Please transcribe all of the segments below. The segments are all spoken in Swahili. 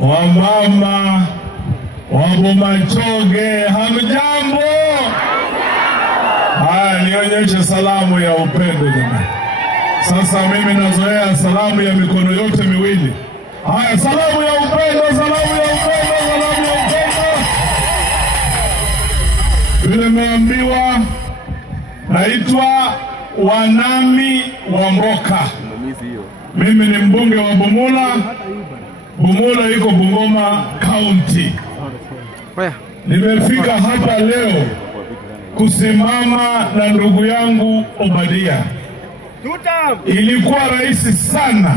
wamama, Wabomachoge, hamjambo? Haya, nionyeshe salamu ya upendo jamani. Sasa mimi nazoea salamu ya mikono yote miwili. Haya, salamu ya upendo, salamu ya upendo, salamu ya upendo. Vile meambiwa, naitwa Wanami Wamboka. Mimi ni mbunge wa Bumula. Bumula iko Bungoma County. Nimefika hapa leo kusimama na ndugu yangu Obadia. Ilikuwa rahisi sana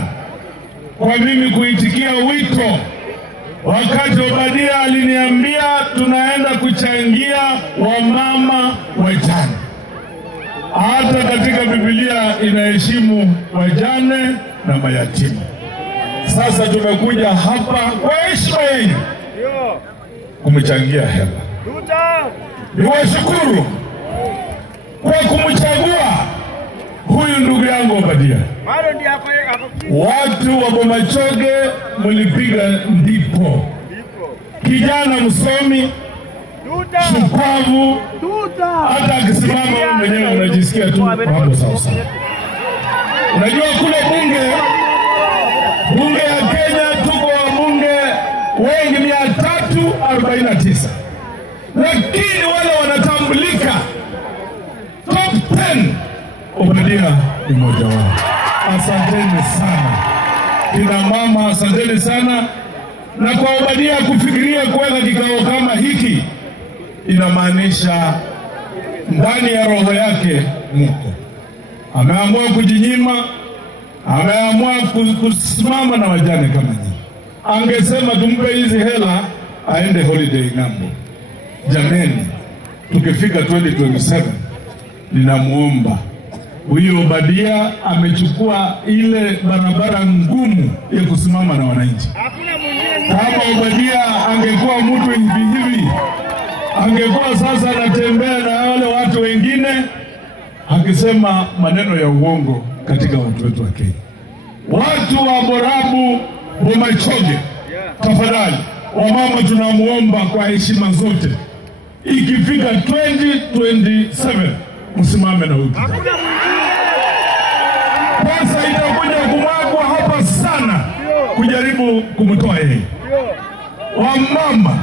kwa mimi kuitikia wito wakati Obadia aliniambia tunaenda kuchangia wamama wajane. Hata katika Biblia inaheshimu wajane na mayatima. Sasa tumekuja hapa kwa heshima yenu kumchangia hela. Niwashukuru kwa kumchagua huyu ndugu yangu Obadia. Watu wa Bomachoge mlipiga ndipo. Kijana msomi, shupavu, hata akisimama mwenyewe unajisikia tu mambo sawa sawa. Unajua kule bunge ya Kenya tuko wabunge wengi 349. Lakini wale wanatambulika top 10, Obadia ni mmoja wao. Asanteni sana. Kina mama asanteni sana. Na kwa Obadia kufikiria kuweka kikao kama hiki inamaanisha ndani ya roho yake Mungu ameamua kujinyima, ameamua kusimama na wajane kama nyinyi. Angesema tumpe hizi hela aende holiday ng'ambo. Jameni, tukifika 2027 ninamuomba huyo Obadia amechukua ile barabara ngumu ya kusimama na wananchi. Kama Obadia angekuwa mtu hivi, angekuwa sasa anatembea na wale watu wengine akisema maneno ya uongo katika watu wetu wa Kenya. Watu wa Borabu, Bomachoge, tafadhali wamama tunamuomba kwa heshima zote, ikifika 2027 msimame na huyu. Pesa itakuja kumwagwa hapa sana kujaribu kumtoa yeye. Wamama,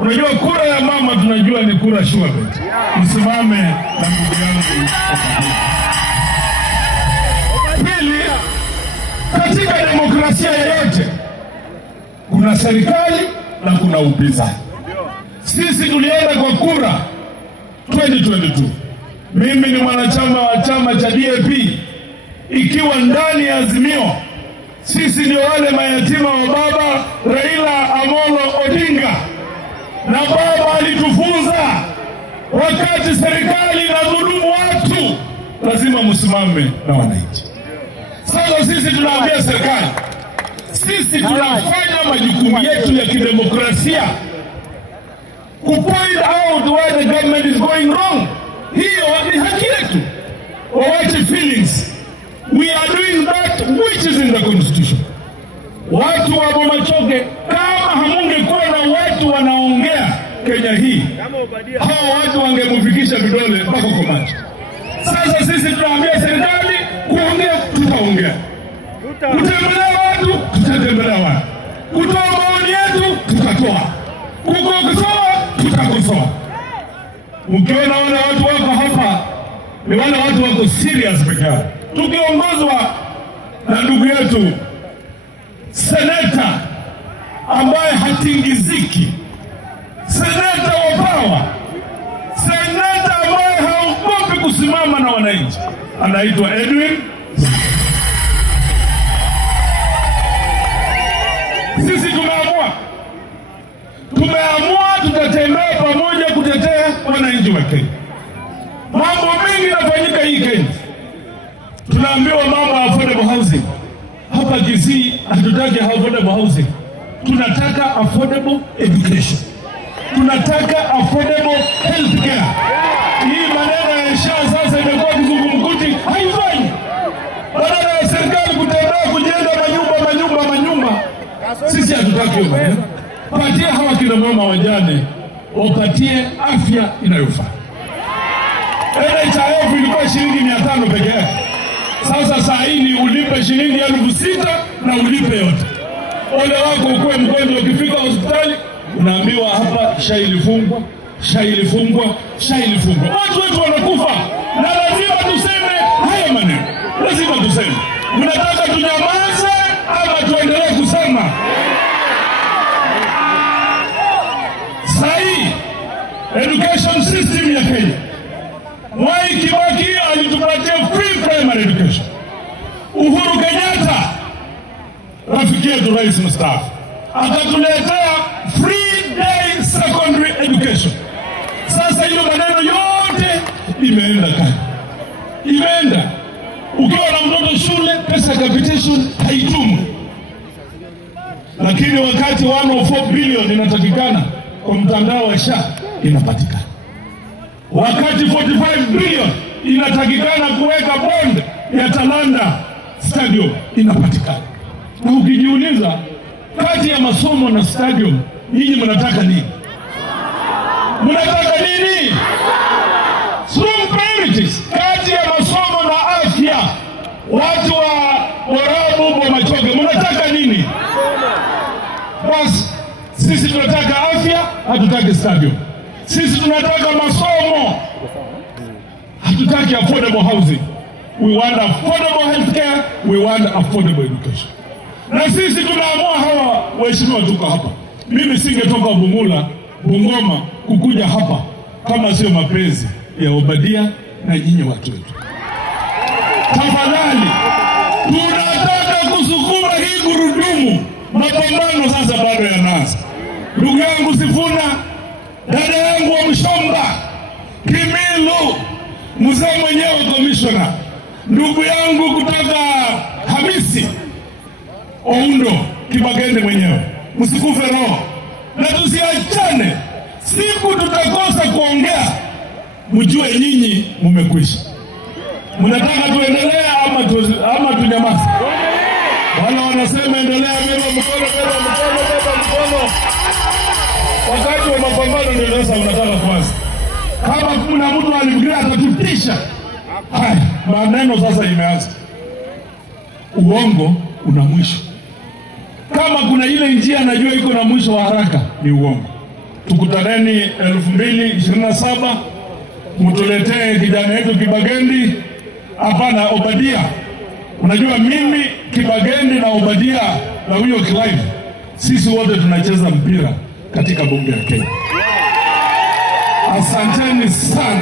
unajua kura ya mama tunajua ni kura sure bet. Msimame na ndugu yangu. Pili, katika demokrasia yoyote kuna serikali na kuna upinzani. Sisi tulienda kwa kura 2022. Mimi ni mwanachama wa chama cha DAP, ikiwa ndani ya Azimio sisi ndio wale mayatima wa baba Raila Amolo Odinga. Na baba alitufunza wakati serikali inadhulumu watu lazima msimame na wananchi. Sasa sisi tunaambia serikali, sisi tunafanya majukumu yetu ya kidemokrasia kupoint out where the government is going wrong. Hiyo ni haki yetu. Wawache feelings. We are doing that which is in the constitution. Watu wa Bomachoge, kama hamungekuwa na watu wanaongea Kenya hii, hao watu wangemufikisha vidole mpaka kwa macho. Sasa sisi tunaambia serikali kuongea, tutaongea. Kutembelea watu, tutatembelea watu. Kutoa maoni yetu, tutatoa. Kukosoa, tutakosoa. Ukiona wale watu wako hapa, ni wale watu wako serious peke yao. Tukiongozwa na ndugu yetu seneta ambaye hatingiziki, seneta wa power, seneta ambaye haogopi kusimama na wananchi, anaitwa Edwin. Sisi tumeamua tutatembea pamoja kutetea wananchi wa Kenya. Mambo mengi yanafanyika hii Kenya. Tunaambiwa mambo ya affordable housing. Hapa Kisii hatutaki affordable housing. Tunataka affordable education. Tunataka affordable healthcare. Hii maneno ya SHA sasa imekuwa kizungumkuti, haifanyi. Badala ya serikali kutembea kujenga manyumba, Sisi hatutaki hiyo maneno. Patia hawa kina mama wajane, wapatie afya inayofaa. NHIF ilikuwa shilingi 500 peke yake. Sasa saa hii ulipe shilingi 6,000 na ulipe yote. Ole wako ukuwe mgonjwa, ukifika hospitali unaambiwa hapa shailifungwa. Watu wetu wanakufa na lazima tuseme haya maneno. Lazima tuseme. Mnataka tunyamaze ama tuendelee kusema? Sahi education system ya Kenya, Mwai Kibaki alitupatia free primary education. Uhuru Kenyatta rafiki yetu rais mstaafu akatuletea free day secondary education. Sasa hiyo maneno yote imeenda kani. Imeenda. Ukiwa na mtoto shule, pesa ya capitation haitumwi. Lakini wakati 104 billion inatakikana kwa mtandao wa SHA inapatikana. Wakati 45 billion inatakikana kuweka bond ya Talanta Stadium inapatikana. Na ukijiuliza kati ya masomo na stadium, nyinyi mnataka nini? Mnataka nini? Strong priorities. Kati ya masomo na afya, watu wa Warabu wa Machoge, mnataka nini? Basi sisi tunataka afya, hatutaki stadium. Sisi tunataka masomo, hatutaki affordable housing. We want affordable healthcare, we want affordable education. Na sisi tunaamua hawa waheshimiwa tuko hapa. Mimi singetoka Bungoma kukuja hapa kama sio mapenzi ya Obadia na nyinyi watu wetu. Tafadhali, tunataka kusukuma hii gurudumu. Mapambano sasa bado yanaanza. Ndugu yangu Sifuna, dada yangu wa Mshomba, Kimilu, mzee mwenyewe commissioner, ndugu yangu kutoka Hamisi, Oundo, Kibagende mwenyewe, msikufe roho. Na tusiachane. Siku tutakosa kuongea, mjue nyinyi mmekwisha. Mnataka tuendelee ama tunyamaze? Wala wanasema endelea, beba mkono. Wakati wa mapambano ndio sasa unataka kuanza. Kama kuna mtu alifikiria atatutisha, haya maneno sasa imeanza. Uongo una mwisho. Kama kuna ile njia najua iko na mwisho wa haraka, ni uongo. Tukutaneni 2027, mtuletee kijana yetu Kibagendi. Hapana, Obadia. Unajua mimi Kibagendi na Obadia na huyo Clive, sisi wote tunacheza mpira katika bunge la Kenya. Asanteni sana.